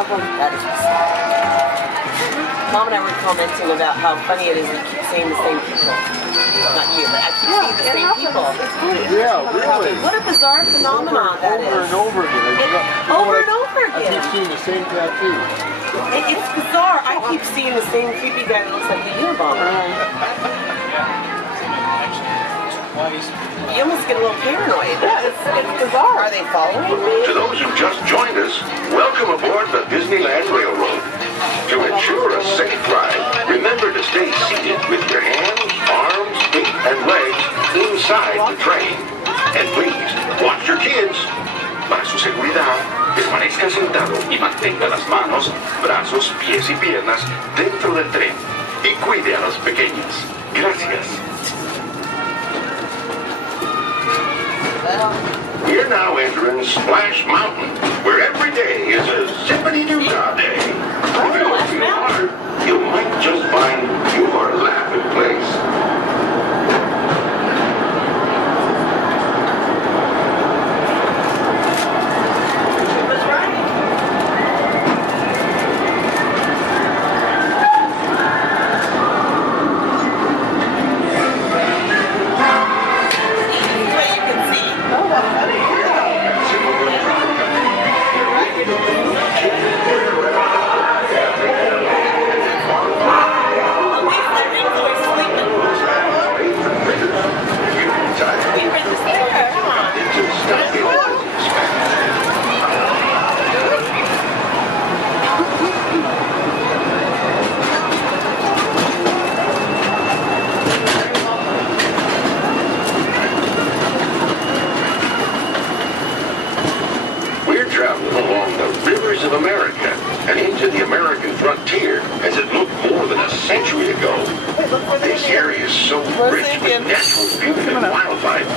That is Mom and I were commenting about how funny it is we keep seeing the same people. Not you, but I keep seeing the same people. Yeah, really. What a bizarre phenomenon that is. Over and over again. Over and over I again. keep seeing the same tattoo. It's bizarre. I keep seeing the same creepy guy that looks like the Unabomber. You almost get a little paranoid. Yeah, it's bizarre. Are they following me? To those who just joined us, welcome aboard the Disneyland Railroad. To ensure a safe ride, remember to stay seated with your hands, arms, feet, and legs inside the train. And please, watch your kids. Para su seguridad, permanezca sentado y mantenga las manos, brazos, pies y piernas dentro del tren. Y cuide a los pequeños. Gracias. We're now entering Splash Mountain, where every day is a zippity-doo-dah day. If you look too hard, you might just find your laughing place. Of America and into the American frontier as it looked more than a century ago. This area is so rich with natural beauty and wildlife.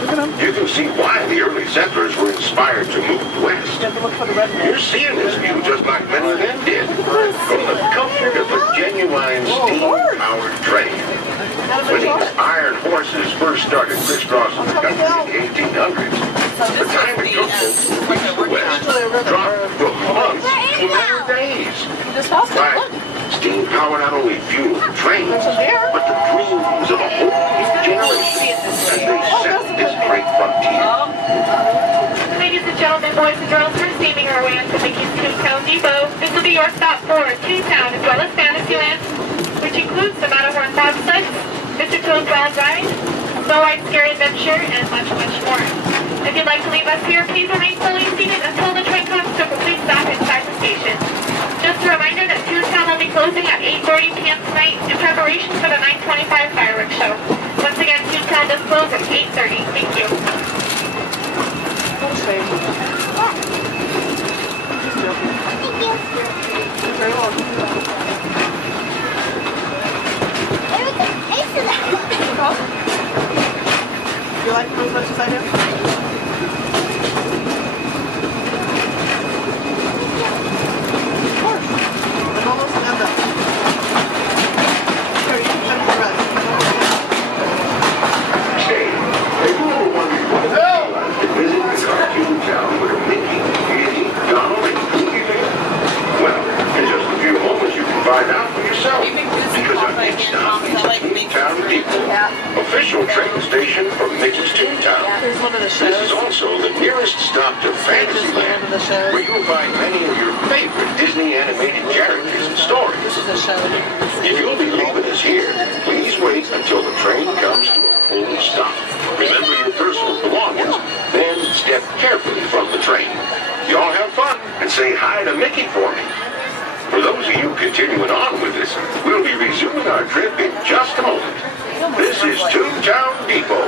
You can see why the early settlers were inspired to move west. You're seeing this view just like many of them did, from the comfort of a genuine steam-powered train. When these iron horses first started crisscrossing the country in the 1800s, the time it took folks to reach the west dropped from months to matter days. Right. Steam power not only fueled trains, but the dreams of a whole new generation as they set this great frontier. Ladies and gentlemen, boys and girls, we're steaming our way into Mickey's Toontown Depot. This will be your stop for Toontown as well as Fantasyland, which includes the Matterhorn bobsled, Mr. Toad's Wild Ride, Snow White's Scary Adventure, and much, much more. If you'd like to leave us here, please remain fully seated until the train comes to a complete stop inside the station. Just a reminder that Toontown will be closing at 8:30 p.m. tonight in preparation for the 9:25 fireworks show. Once again, Toontown does close at 8:30. Thank you. Very welcome. You like them as much as I do? Of course. I'm almost done though. Here, you can come to the rest. Say, have you ever wondered what it's like to visit the cartoon town where Mickey, Minnie, Donald, and Goofy live? Well, in just a few moments you can find out for yourself. Because our next stop is Toontown Depot, official train station for Mickey's Toontown. Here's one of the This shows. is also the nearest stop to Fantasyland, where you'll find many of your favorite Disney animated characters and stories. This is a show. If you'll be leaving us here, please wait until the train comes to a full stop. Remember your personal belongings, then step carefully from the train. Y'all have fun and say hi to Mickey for me. For those of you continuing on with us, we'll be resuming our trip in just a moment. This is Toontown Depot.